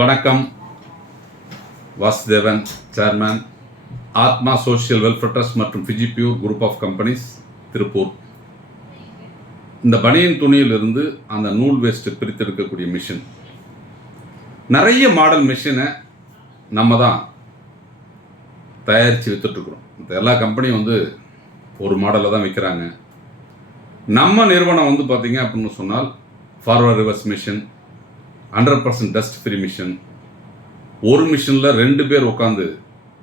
வணக்கம். வாசுதேவன், சேர்மேன், ஆத்மா social welfare trust மற்றும் ஃபிஜிபியூர் குரூப் ஆஃப் கம்பெனிஸ், திருப்பூர். இந்த பனியன் துணியிலிருந்து அந்த நூல் வேஸ்ட்டு பிரித்தெடுக்கக்கூடிய மிஷின், நிறைய மாடல் மிஷினை நம்ம தான் தயாரித்து விற்றுட்ருக்குறோம். இந்த எல்லா கம்பெனியும் ஒரு மாடலில் தான் விற்கிறாங்க. நம்ம நிறுவனம் பார்த்திங்க அப்படின்னு சொன்னால் forward reverse machine, 100% dust free machine, ஒரு மிஷினில் 2 பேர் உட்காந்து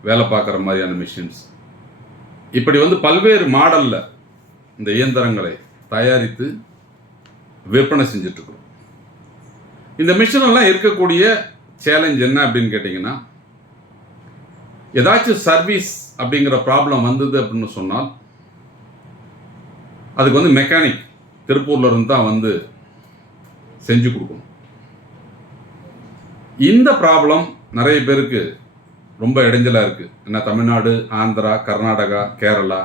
வேலை பார்க்குற மாதிரியான மிஷின்ஸ், இப்படி பல்வேறு மாடலில் இந்த இயந்திரங்களை தயாரித்து விற்பனை செஞ்சிட்ருக்குறோம். இந்த மிஷினெல்லாம் இருக்கக்கூடிய சேலஞ்ச் என்ன அப்படின்னு கேட்டிங்கன்னா, ஏதாச்சும் சர்வீஸ் அப்படிங்கிற ப்ராப்ளம் வந்தது அப்படின்னு சொன்னால் அதுக்கு மெக்கானிக் திருப்பூரில் இருந்து தான் செஞ்சு கொடுக்கணும். இந்த ப்ராப்ளம் நிறைய பேருக்கு ரொம்ப இடைஞ்சலாக இருக்குது. ஏன்னா தமிழ்நாடு, ஆந்திரா, கர்நாடகா, கேரளா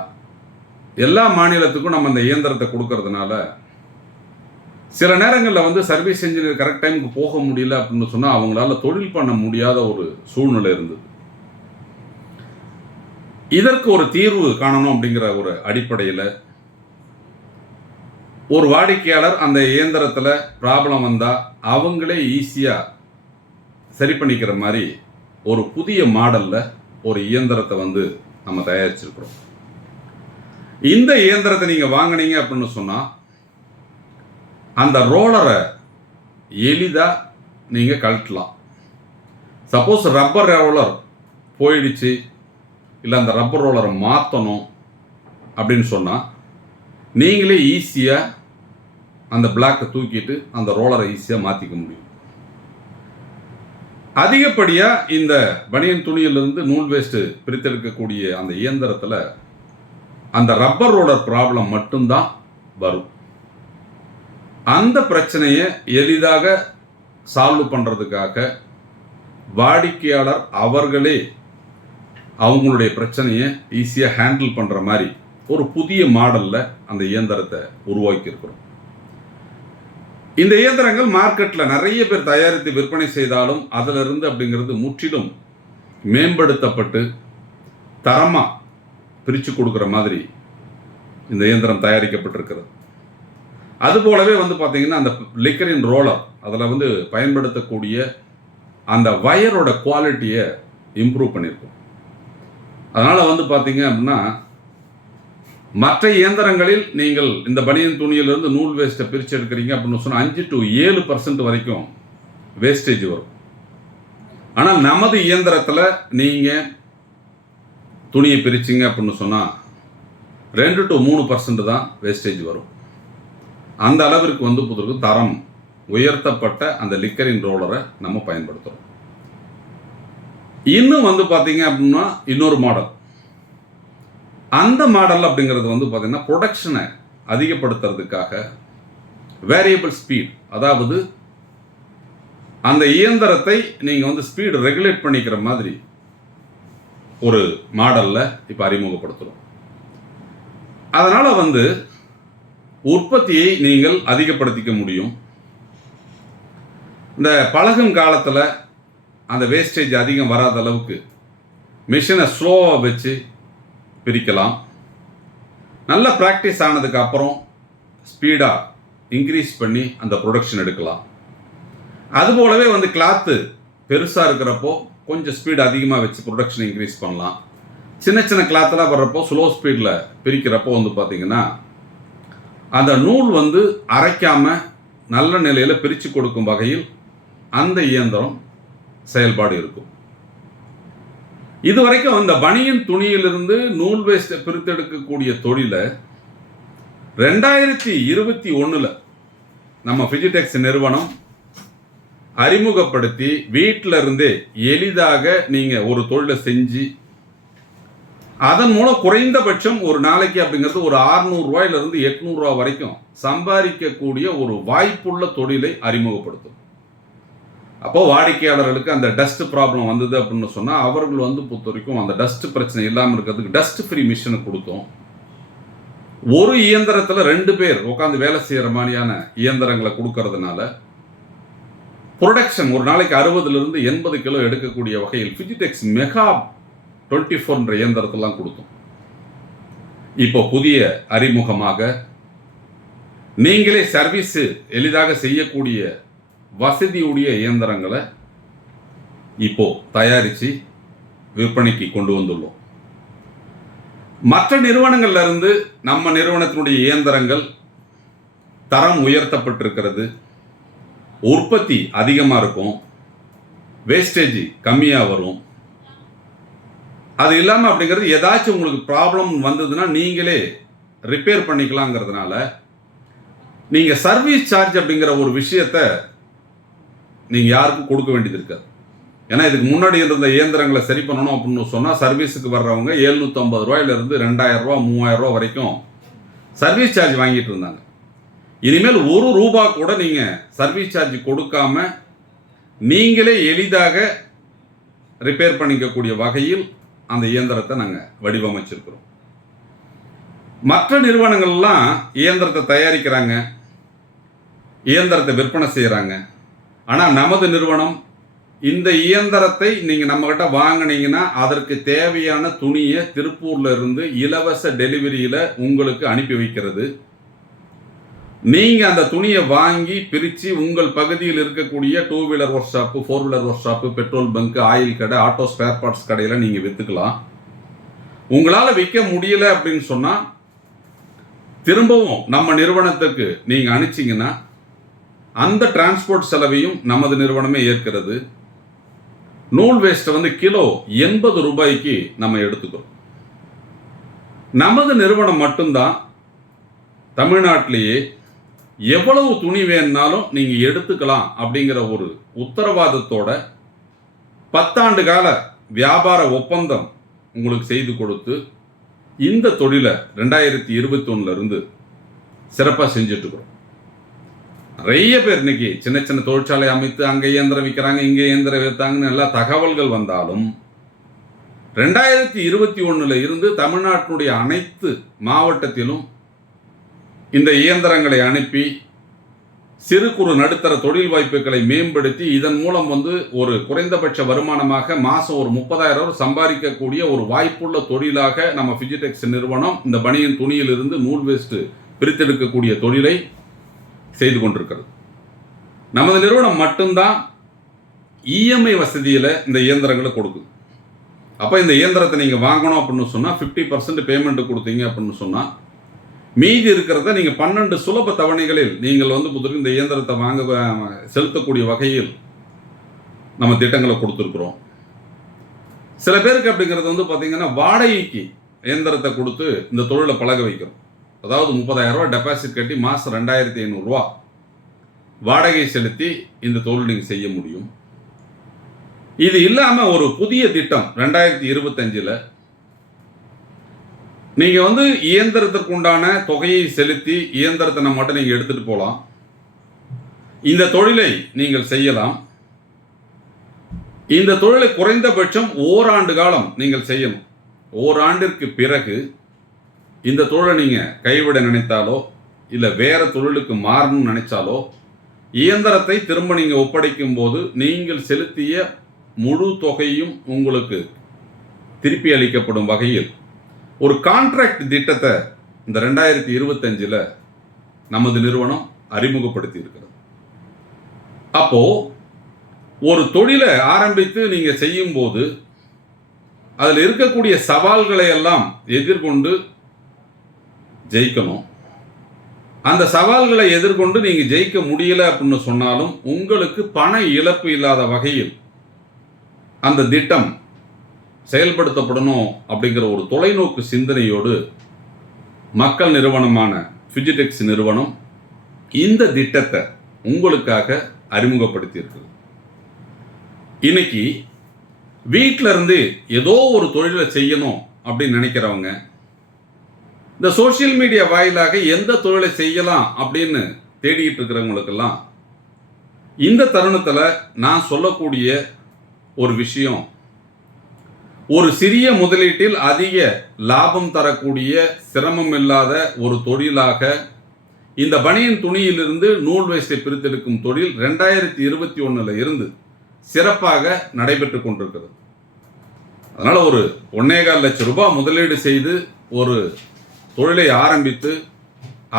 எல்லா மாநிலத்துக்கும் நம்ம இந்த இயந்திரத்தை கொடுக்கறதுனால சில நேரங்களில் சர்வீஸ் இன்ஜினியர் கரெக்ட் டைமுக்கு போக முடியல அப்படின்னு சொன்னால் அவங்களால தொழில் பண்ண முடியாத ஒரு சூழ்நிலை இருந்தது. இதற்கு ஒரு தீர்வு காணணும் அப்படிங்கிற ஒரு அடிப்படையில் ஒரு வாடிக்கையாளர் அந்த இயந்திரத்தில் ப்ராப்ளம் வந்தால் அவங்களே ஈஸியாக சரி பண்ணிக்கிற மாதிரி ஒரு புதிய மாடலில் ஒரு இயந்திரத்தை நம்ம தயாரிச்சிருக்கிறோம். இந்த இயந்திரத்தை நீங்கள் வாங்கினீங்க அப்படின்னு சொன்னால் அந்த ரோலரை எளிதாக நீங்கள் கழட்டலாம். சப்போஸ் ரப்பர் ரோலர் போயிடுச்சு, இல்லை அந்த ரப்பர் ரோலரை மாற்றணும் அப்படின்னு சொன்னால் நீங்களே ஈஸியாக அந்த பிளாக்கை தூக்கிட்டு அந்த ரோலரை ஈஸியாக மாற்றிக்க முடியும். அதிகப்படியாக இந்த பனியன் துணியிலிருந்து நூல் வேஸ்ட்டு பிரித்தெடுக்கக்கூடிய அந்த இயந்திரத்தில் அந்த ரப்பர் ரோலர் ப்ராப்ளம் மட்டும்தான் வரும். அந்த பிரச்சனையை எளிதாக சால்வ் பண்ணுறதுக்காக வாடிக்கையாளர் அவர்களே அவங்களுடைய பிரச்சனையை ஈஸியாக ஹேண்டில் பண்ணுற மாதிரி ஒரு புதிய மாடலில் அந்த இயந்திரத்தை உருவாக்கியிருக்கிறோம். இந்த இயந்திரங்கள் மார்க்கெட்டில் நிறைய பேர் தயாரித்து விற்பனை செய்தாலும் அதிலிருந்து அப்படிங்கிறது முற்றிலும் மேம்படுத்தப்பட்டு தரமாக பிரித்து கொடுக்குற மாதிரி இந்த இயந்திரம் தயாரிக்கப்பட்டிருக்கிறது. அதுபோலவே பார்த்தீங்கன்னா அந்த லிக்கரின் ரோலர் அதில் பயன்படுத்தக்கூடிய அந்த வயரோட குவாலிட்டியை இம்ப்ரூவ் பண்ணியிருக்கோம். அதனால் பார்த்தீங்க அப்படின்னா மற்ற இயந்திரங்களில் நீங்கள் இந்த பனியன் துணியிலிருந்து நூல் வேஸ்ட்டை பிரித்து எடுக்கிறீங்க அப்படின்னு சொன்னால் 5 to 7% வரைக்கும் வேஸ்டேஜ் வரும். ஆனால் நமது இயந்திரத்தில் நீங்கள் துணியை பிரிச்சிங்க அப்படின்னு சொன்னால் 2 to 3% தான் வேஸ்டேஜ் வரும். அந்த அளவிற்கு புதுக்கு தரம் உயர்த்தப்பட்ட அந்த லிக்கரின் ரோலரை நம்ம பயன்படுத்துகிறோம். இன்னும் பார்த்தீங்க அப்படின்னா இன்னொரு மாடல், அந்த மாடல் அப்படிங்கிறது பார்த்தீங்கன்னா ப்ரொடக்ஷனை அதிகப்படுத்துறதுக்காக வேரியபிள் ஸ்பீட், அதாவது அந்த இயந்திரத்தை நீங்கள் ஸ்பீடு ரெகுலேட் பண்ணிக்கிற மாதிரி ஒரு மாடலில் இப்போ அறிமுகப்படுத்துகிறோம். அதனால் உற்பத்தியை நீங்கள் அதிகப்படுத்திக்க முடியும். இந்த பழகும் காலத்தில் அந்த வேஸ்டேஜ் அதிகம் வராத அளவுக்கு மிஷினை ஸ்லோவாக வச்சு பிரிக்கலாம். நல்ல ப்ராக்டிஸ் ஆனதுக்கு அப்புறம் ஸ்பீடாக இன்க்ரீஸ் பண்ணி அந்த ப்ரொடக்ஷன் எடுக்கலாம். அதுபோலவே கிளாத்து பெருசாக இருக்கிறப்போ கொஞ்சம் ஸ்பீடு அதிகமாக வச்சு ப்ரொடக்ஷன் இன்க்ரீஸ் பண்ணலாம். சின்ன சின்ன கிளாத்தெல்லாம் வர்றப்போ ஸ்லோ ஸ்பீடில் பிரிக்கிறப்போ பார்த்தீங்கன்னா அந்த நூல் அரைக்காமல் நல்ல நிலையில் பிரித்து கொடுக்கும் வகையில் அந்த இயந்திரம் செயல்பாடு இருக்கும். இதுவரைக்கும் இந்த பனியன் துணியிலிருந்து நூல் வேஸ்ட்டை பிரித்தெடுக்கக்கூடிய தொழிலை 2021 நம்ம ஃபிஜிடெக்ஸ் நிறுவனம் அறிமுகப்படுத்தி வீட்டில் இருந்தே எளிதாக நீங்கள் ஒரு தொழிலை செஞ்சு அதன் மூலம் குறைந்தபட்சம் ஒரு நாளைக்கு அப்படிங்கிறது ஒரு 600 ரூபாயிலிருந்து 800 ரூபா வரைக்கும் சம்பாதிக்கக்கூடிய ஒரு வாய்ப்புள்ள தொழிலை அறிமுகப்படுத்தும். அப்போது வாடிக்கையாளர்களுக்கு அந்த டஸ்ட் ப்ராப்ளம் வந்தது அப்படின்னு சொன்னால் அவர்கள் பொறுத்த வரைக்கும் அந்த டஸ்ட் பிரச்சனை இல்லாமல் இருக்கிறதுக்கு டஸ்ட் ஃப்ரீ மிஷினை கொடுத்தோம். ஒரு இயந்திரத்தில் 2 பேர் உட்காந்து வேலை செய்கிற மாதிரியான இயந்திரங்களை கொடுக்கறதுனால ப்ரொடக்ஷன் ஒரு நாளைக்கு 60லிருந்து 80 கிலோ எடுக்கக்கூடிய வகையில் ஃபிஜிடெக்ஸ் மெகா 24 இயந்திரத்தெல்லாம் கொடுத்தோம். இப்போ புதிய அறிமுகமாக நீங்களே சர்வீஸ் எளிதாக செய்யக்கூடிய வசதியுடைய இயந்திரங்களை இப்போ தயாரித்து விற்பனைக்கு கொண்டு வந்துள்ளோம். மற்ற நிறுவனங்கள்ல இருந்து நம்ம நிறுவனத்தினுடைய இயந்திரங்கள் தரம் உயர்த்தப்பட்டிருக்கிறது. உற்பத்தி அதிகமாக இருக்கும், வேஸ்டேஜ் கம்மியாக வரும். அது இல்லாமல் அப்படிங்கிறது ஏதாச்சும் உங்களுக்கு ப்ராப்ளம் வந்ததுன்னா நீங்களே ரிப்பேர் பண்ணிக்கலாங்கிறதுனால நீங்கள் சர்வீஸ் சார்ஜ் அப்படிங்கிற ஒரு விஷயத்த நீங்கள் யாருக்கும் கொடுக்க வேண்டியது இருக்காது. ஏன்னா இதுக்கு முன்னாடி இருந்த இயந்திரங்களை சரி பண்ணணும் அப்படின்னு சொன்னால் சர்வீஸுக்கு வர்றவங்க 750 ரூபாயிலிருந்து 2000 ரூபா 3000 ரூபா வரைக்கும் சர்வீஸ் சார்ஜ் வாங்கிட்டு இருந்தாங்க. இனிமேல் ₹1 கூட நீங்கள் சர்வீஸ் சார்ஜ் கொடுக்காம நீங்களே எளிதாக ரிப்பேர் பண்ணிக்கக்கூடிய வகையில் அந்த இயந்திரத்தை நாங்கள் வடிவமைச்சிருக்கிறோம். மற்ற நிறுவனங்கள்லாம் இயந்திரத்தை தயாரிக்கிறாங்க, இயந்திரத்தை விற்பனை செய்கிறாங்க. ஆனால் நமது நிறுவனம் இந்த இயந்திரத்தை நீங்கள் நம்மகிட்ட வாங்கினீங்கன்னா அதற்கு தேவையான துணியை திருப்பூர்ல இருந்து இலவச டெலிவரியில் உங்களுக்கு அனுப்பி வைக்கிறது. நீங்கள் அந்த துணியை வாங்கி பிரித்து உங்கள் பகுதியில் இருக்கக்கூடிய 2 wheeler work shop, 4 wheeler work shop, petrol bunk, oil கடை, ஆட்டோ ஸ்பேர் பார்ட்ஸ் கடையில் நீங்கள் விற்றுக்கலாம். உங்களால் விற்க முடியல அப்படின்னு சொன்னால் திரும்பவும் நம்ம நிறுவனத்துக்கு நீங்கள் அனுப்பிச்சிங்கன்னா அந்த டிரான்ஸ்போர்ட் செலவையும் நமது நிறுவனமே ஏற்கிறது. நூல் வேஸ்ட்டை கிலோ 80 ரூபாய்க்கு நம்ம எடுத்துக்கிறோம். நமது நிறுவனம் மட்டும்தான் தமிழ்நாட்டிலேயே எவ்வளவு துணி வேணுனாலும் நீங்கள் எடுத்துக்கலாம் அப்படிங்கிற ஒரு உத்தரவாதத்தோட 10 ஆண்டு கால வியாபார ஒப்பந்தம் உங்களுக்கு செய்து கொடுத்து இந்த தொழிலை 2021 இருந்து சிறப்பாக செஞ்சுட்டு இருக்கிறோம். நிறைய பேர் இன்னைக்கு சின்ன சின்ன தொழிற்சாலை அமைத்து அங்கே இயந்திரம் விற்கிறாங்க, இங்கே இயந்திரம் விற்றாங்கன்னு எல்லா தகவல்கள் வந்தாலும் 2021 இருந்து தமிழ்நாட்டினுடைய அனைத்து மாவட்டத்திலும் இந்த இயந்திரங்களை அனுப்பி சிறு குறு நடுத்தர தொழில் வாய்ப்புகளை மேம்படுத்தி இதன் மூலம் ஒரு குறைந்தபட்ச வருமானமாக மாதம் ஒரு 30,000 சம்பாதிக்கக்கூடிய ஒரு வாய்ப்புள்ள தொழிலாக நம்ம ஃபிஜிடெக்ஸ் நிறுவனம் இந்த பனியன் துணியிலிருந்து நூல் வேஸ்ட் பிரித்தெடுக்கக்கூடிய தொழிலை செய்து கொண்டிருக்கிறது. நமது நிறுவனம் மட்டும்தான் இஎம்ஐ வசதியில் இந்த இயந்திரங்களை கொடுக்குது. அப்போ இந்த இயந்திரத்தை நீங்கள் வாங்கணும் அப்படின்னு சொன்னால் 50% பேமெண்ட் கொடுத்தீங்க அப்படின்னு சொன்னால் மீதி இருக்கிறத நீங்கள் 12 சுலப தவணைகளில் நீங்கள் இந்த இயந்திரத்தை செலுத்தக்கூடிய வகையில் நம்ம திட்டங்களை கொடுத்துருக்குறோம். சில பேருக்கு அப்படிங்கிறது பார்த்தீங்கன்னா வாடகைக்கு இயந்திரத்தை கொடுத்து இந்த தொழிலை பழக வைக்கிறோம். அதாவது 30,000 ரூபா டெபாசிட் கட்டி மாதம் 2,500 ரூபா வாடகை செலுத்தி இந்த தொழில் நீங்கள் செய்ய முடியும். இது இல்லாமல் ஒரு புதிய திட்டம் 2025 நீங்கள் இயந்திரத்திற்கு உண்டான தொகையை செலுத்தி இயந்திரத்தை மட்டும் நீங்கள் எடுத்துகிட்டு போகலாம். இந்த தொழிலை நீங்கள் செய்யலாம். இந்த தொழிலை குறைந்தபட்சம் ஓராண்டு காலம் நீங்கள் செய்யணும். ஓராண்டிற்கு பிறகு இந்த தொழிலை நீங்கள் கைவிட நினைத்தாலோ இல்லை வேறு தொழிலுக்கு மாறணும்னு நினைச்சாலோ இயந்திரத்தை திரும்ப நீங்கள் ஒப்படைக்கும் போது நீங்கள் செலுத்திய முழு தொகையும் உங்களுக்கு திருப்பி அளிக்கப்படும் வகையில் ஒரு கான்ட்ராக்ட் திட்டத்தை இந்த 2025 நமது நிறுவனம் அறிமுகப்படுத்தி இருக்கிறது. அப்போ ஒரு தொழிலை ஆரம்பித்து நீங்கள் செய்யும் போது அதில் இருக்கக்கூடிய சவால்களை எல்லாம் எதிர்கொண்டு ஜெயிக்கணும். அந்த சவால்களை எதிர்கொண்டு நீங்கள் ஜெயிக்க முடியல அப்படின்னு சொன்னாலும் உங்களுக்கு பண இழப்பு இல்லாத வகையில் அந்த திட்டம் செயல்படுத்தப்படணும் அப்படிங்கிற ஒரு தொலைநோக்கு சிந்தனையோடு மக்கள் நிறுவனமான ஃபிஜிடெக்ஸ் நிறுவனம் இந்த திட்டத்தை உங்களுக்காக அறிமுகப்படுத்தி இருக்குது. இன்னைக்கு வீட்டில இருந்து ஏதோ ஒரு தொழிலை செய்யணும் அப்படின்னு நினைக்கிறவங்க இந்த சோசியல் மீடியா வாயிலாக எந்த தொழிலை செய்யலாம் அப்படின்னு தேடிட்டு இருக்கிறவங்களுக்கெல்லாம் இந்த தருணத்தில் நான் சொல்லக்கூடிய ஒரு விஷயம், ஒரு சிறிய முதலீட்டில் அதிக லாபம் தரக்கூடிய சிரமம் இல்லாத ஒரு தொழிலாக இந்த பனியன் துணியிலிருந்து நூல் வேஸ்டை பிரித்தெடுக்கும் தொழில் 2021 இருந்து சிறப்பாக நடைபெற்று கொண்டிருக்கிறது. அதனால் ஒரு 1.25 லட்சம் ரூபாய் முதலீடு செய்து ஒரு தொழிலை ஆரம்பித்து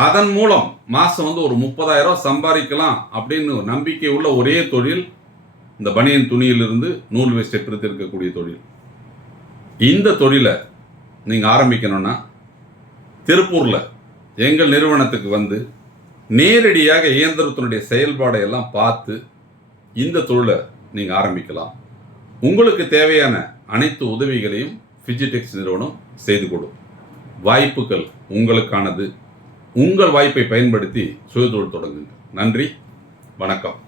அதன் மூலம் மாதம் ஒரு 30,000 சம்பாதிக்கலாம் அப்படின்னு நம்பிக்கை உள்ள ஒரே தொழில் இந்த பனியன் துணியிலிருந்து நூல் வேஸ்டை பிரித்தெடுக்கக்கூடிய தொழில். இந்த தொழிலை நீங்கள் ஆரம்பிக்கணும்னா திருப்பூரில் எங்கள் நிறுவனத்துக்கு வந்து நேரடியாக இயந்திரத்தினுடைய செயல்பாடை எல்லாம் பார்த்து இந்த தொழிலை நீங்கள் ஆரம்பிக்கலாம். உங்களுக்கு தேவையான அனைத்து உதவிகளையும் ஃபிஜிடெக்ஸ் நிறுவனம் செய்து கொடுக்கும். வாய்ப்புகள் உங்களுக்கானது. உங்கள் வாய்ப்பை பயன்படுத்தி சுயதொழில் தொடங்குங்கள். நன்றி, வணக்கம்.